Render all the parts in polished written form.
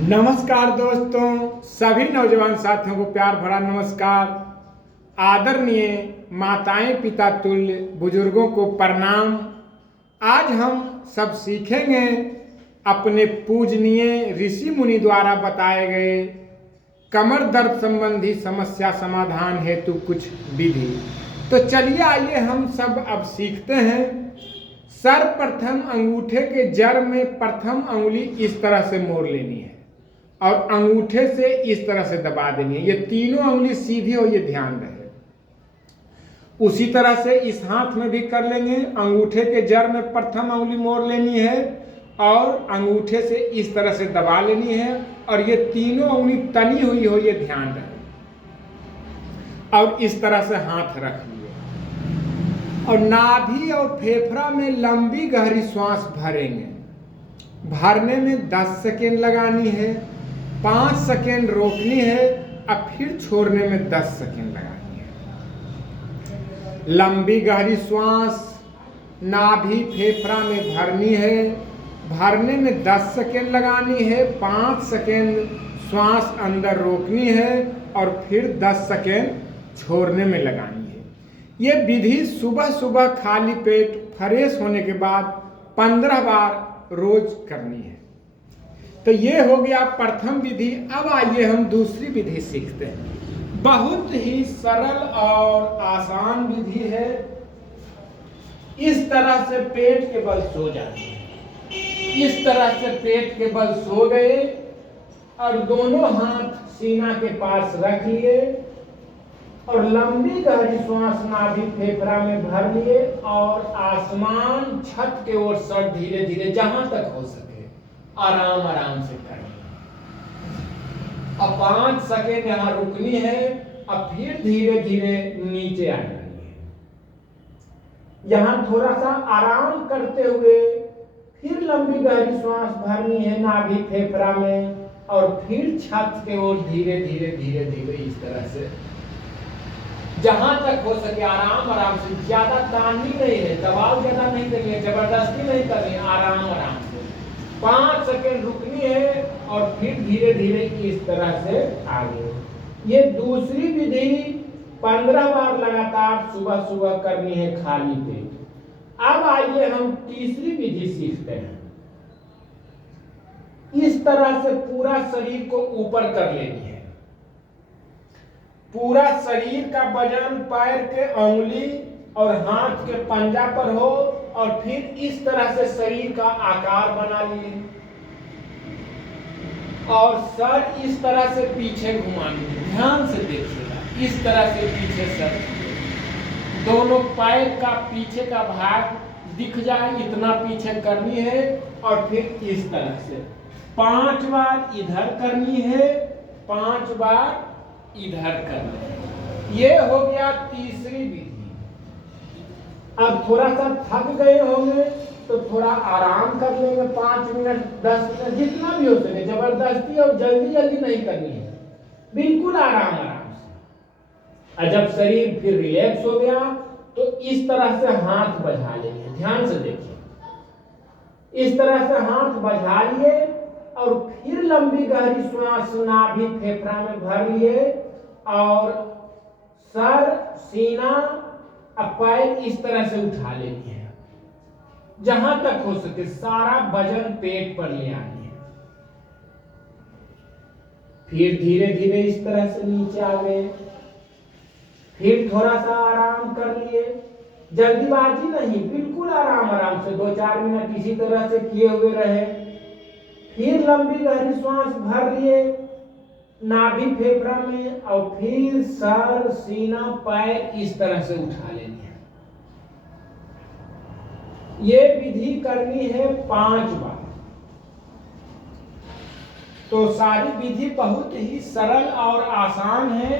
नमस्कार दोस्तों, सभी नौजवान साथियों को प्यार भरा नमस्कार। आदरणीय माताएं, पिता तुल्य बुजुर्गों को प्रणाम। आज हम सब सीखेंगे अपने पूजनीय ऋषि मुनि द्वारा बताए गए कमर दर्द संबंधी समस्या समाधान हेतु कुछ विधि। तो चलिए आइए हम सब अब सीखते हैं। सर्वप्रथम अंगूठे के जड़ में प्रथम अंगुली इस तरह से मोड़ लेनी है और अंगूठे से इस तरह से दबा देनी है। ये तीनों अंगुली सीधी हो, ये ध्यान रहे। उसी तरह से इस हाथ में भी कर लेंगे। अंगूठे के जड़ में प्रथम अंगुली मोड़ लेनी है और अंगूठे से इस तरह से दबा लेनी है और ये तीनों अंगुली तनी हुई हो, ये ध्यान रहे। और इस तरह से हाथ रख लिए और नाभि और फेफड़ा में लंबी गहरी श्वास भरेंगे। भरने में 10 सेकेंड लगानी है, 5 सेकेंड रोकनी है और फिर छोड़ने में 10 सेकेंड लगानी है। लंबी गहरी श्वास नाभि फेफड़ा में भरनी है। भरने में 10 सेकेंड लगानी है, 5 सेकेंड श्वास अंदर रोकनी है और फिर 10 सेकेंड छोड़ने में लगानी है। ये विधि सुबह सुबह खाली पेट फ्रेश होने के बाद 15 बार रोज करनी है। तो ये हो गया प्रथम विधि। अब आइए हम दूसरी विधि सीखते हैं। बहुत ही सरल और आसान विधि है। इस तरह से पेट के बल सो जाए। इस तरह से पेट के बल सो गए और दोनों हाथ सीना के पास रख लिए और लंबी गहरी श्वास नाभि फेफड़ा में भर लिए और आसमान छत के ओर सर धीरे धीरे जहां तक हो सके आराम आराम से करें। अब 5 सेकेंड यहां रुकनी है। अब फिर धीरे धीरे नीचे आ जाएंगे। यहां थोड़ा सा आराम करते हुए फिर लंबी गहरी श्वास भरनी है नाभि फेफड़ा में और फिर छत के ओर धीरे धीरे धीरे धीरे इस तरह से जहां तक हो सके आराम आराम से। ज्यादा ताननी नहीं है, दबाव ज्यादा नहीं करनी है, जबरदस्ती नहीं करनी है, आराम आराम से। 5 सेकेंड रुकनी है और फिर धीरे धीरे इस तरह से आगे। ये दूसरी विधि 15 बार लगातार सुबह सुबह करनी है खाली पेट। अब आइए हम तीसरी विधि सीखते हैं। इस तरह से पूरा शरीर को ऊपर कर लेनी है। पूरा शरीर का वजन पैर के अंगुली और हाथ के पंजा पर हो और फिर इस तरह से शरीर का आकार बना लिए और सर इस तरह से पीछे घुमा लिए। ध्यान से देखिएगा, इस तरह से पीछे सर, दोनों पैर का पीछे का भाग दिख जाए इतना पीछे करनी है और फिर इस तरह से 5 बार इधर करनी है, 5 बार इधर करना है। ये हो गया तीसरी विधि। अब थोड़ा सा थक गए होंगे तो थोड़ा आराम कर लेंगे, 5 मिनट 10 मिनट जितना भी हो सके। जबरदस्ती और जल्दी जल्दी नहीं करनी है, बिल्कुल आराम आराम से। और जब शरीर फिर रिलैक्स हो गया तो इस तरह से हाथ बजा लेंगे। ध्यान से देखिए, इस तरह से हाथ बजा लिए और फिर लंबी गहरी श्वास नाभि फेफड़ा में भर लिए और सर सीना पैर इस तरह से उठा लेनी है। जहां तक हो सके सारा वजन पेट पर ले आनी है। फिर धीरे धीरे इस तरह से नीचे आ गए। फिर थोड़ा सा आराम कर लिए, जल्दीबाजी नहीं, बिल्कुल आराम आराम से 2-4 मिनट इसी तरह से किए हुए रहे। फिर लंबी गहरी श्वास भर लिए नाभि फेफड़ा में और फिर सर सीना पैर इस तरह से उठा लेनी है। ये विधि करनी है 5 बार। तो सारी विधि बहुत ही सरल और आसान है,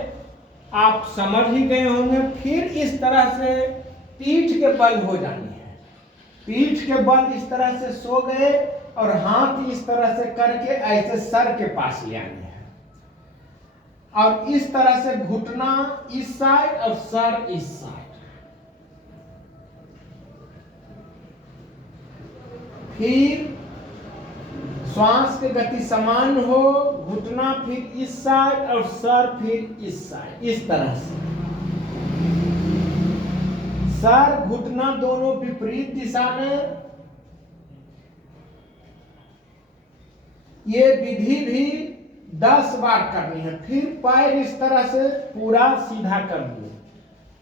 आप समझ ही गए होंगे। फिर इस तरह से पीठ के बल हो जानी है। पीठ के बल इस तरह से सो गए और हाथ इस तरह से करके ऐसे सर के पास ले आनी है और इस तरह से घुटना इस साइड और सर इस साइड। फिर श्वास की गति समान हो, घुटना फिर इस साइड और सर फिर इस साइड, इस तरह से सर घुटना दोनों विपरीत दिशा में। ये विधि भी 10 बार करनी है। फिर पैर इस तरह से पूरा सीधा कर लिए,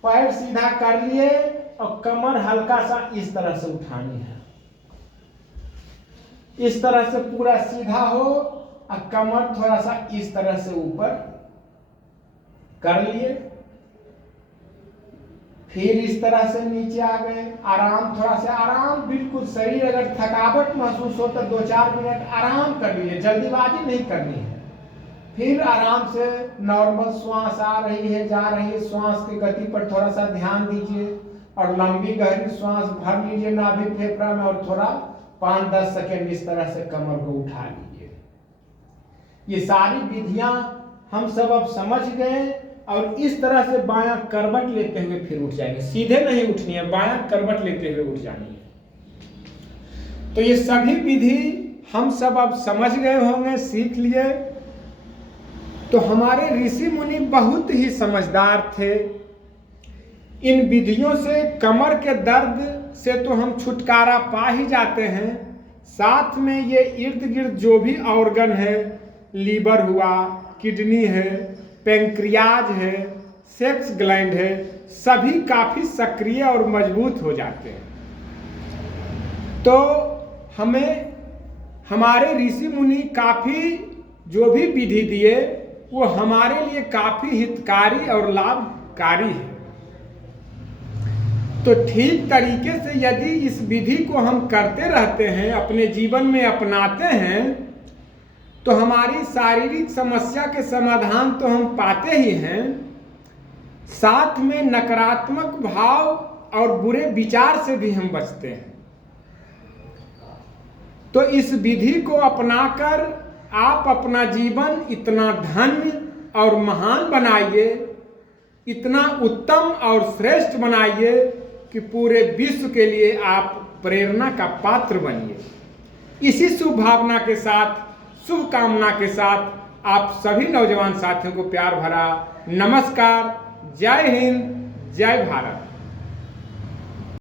पैर सीधा कर लिए और कमर हल्का सा इस तरह से उठानी है। इस तरह से पूरा सीधा हो और कमर थोड़ा सा इस तरह से ऊपर कर लिए। फिर इस तरह से नीचे आ गए, आराम, थोड़ा सा आराम, बिल्कुल शरीर अगर थकावट महसूस हो तो 2-4 मिनट आराम कर लीजिए, जल्दीबाजी नहीं करनी है। फिर आराम से नॉर्मल श्वास आ रही है जा रही है, श्वास की गति पर थोड़ा सा ध्यान दीजिए और लंबी गहरी श्वास भर लीजिए नाभि फेफड़ा में और थोड़ा 5-10 सेकेंड इस तरह से कमर को उठा लीजिए। ये सारी विधियां हम सब अब समझ गए और इस तरह से बायां करवट लेते हुए फिर उठ जाएंगे। सीधे नहीं उठनी है, बायां करवट लेते हुए उठ जानी है। तो ये सभी विधि हम सब अब समझ गए होंगे, सीख लिए। तो हमारे ऋषि मुनि बहुत ही समझदार थे। इन विधियों से कमर के दर्द से तो हम छुटकारा पा ही जाते हैं, साथ में ये इर्द गिर्द जो भी ऑर्गन है, लीवर हुआ, किडनी है, पैंक्रियाज है, सेक्स ग्लैंड है, सभी काफी सक्रिय और मजबूत हो जाते हैं। तो हमें हमारे ऋषि मुनि काफी जो भी विधि दिए वो हमारे लिए काफी हितकारी और लाभकारी है। तो ठीक तरीके से यदि इस विधि को हम करते रहते हैं, अपने जीवन में अपनाते हैं, तो हमारी शारीरिक समस्या के समाधान तो हम पाते ही हैं, साथ में नकारात्मक भाव और बुरे विचार से भी हम बचते हैं। तो इस विधि को अपनाकर आप अपना जीवन इतना धन्य और महान बनाइए, इतना उत्तम और श्रेष्ठ बनाइए कि पूरे विश्व के लिए आप प्रेरणा का पात्र बनिए। इसी शुभ भावना के साथ, शुभ कामना के साथ आप सभी नौजवान साथियों को प्यार भरा नमस्कार। जय हिंद, जय भारत।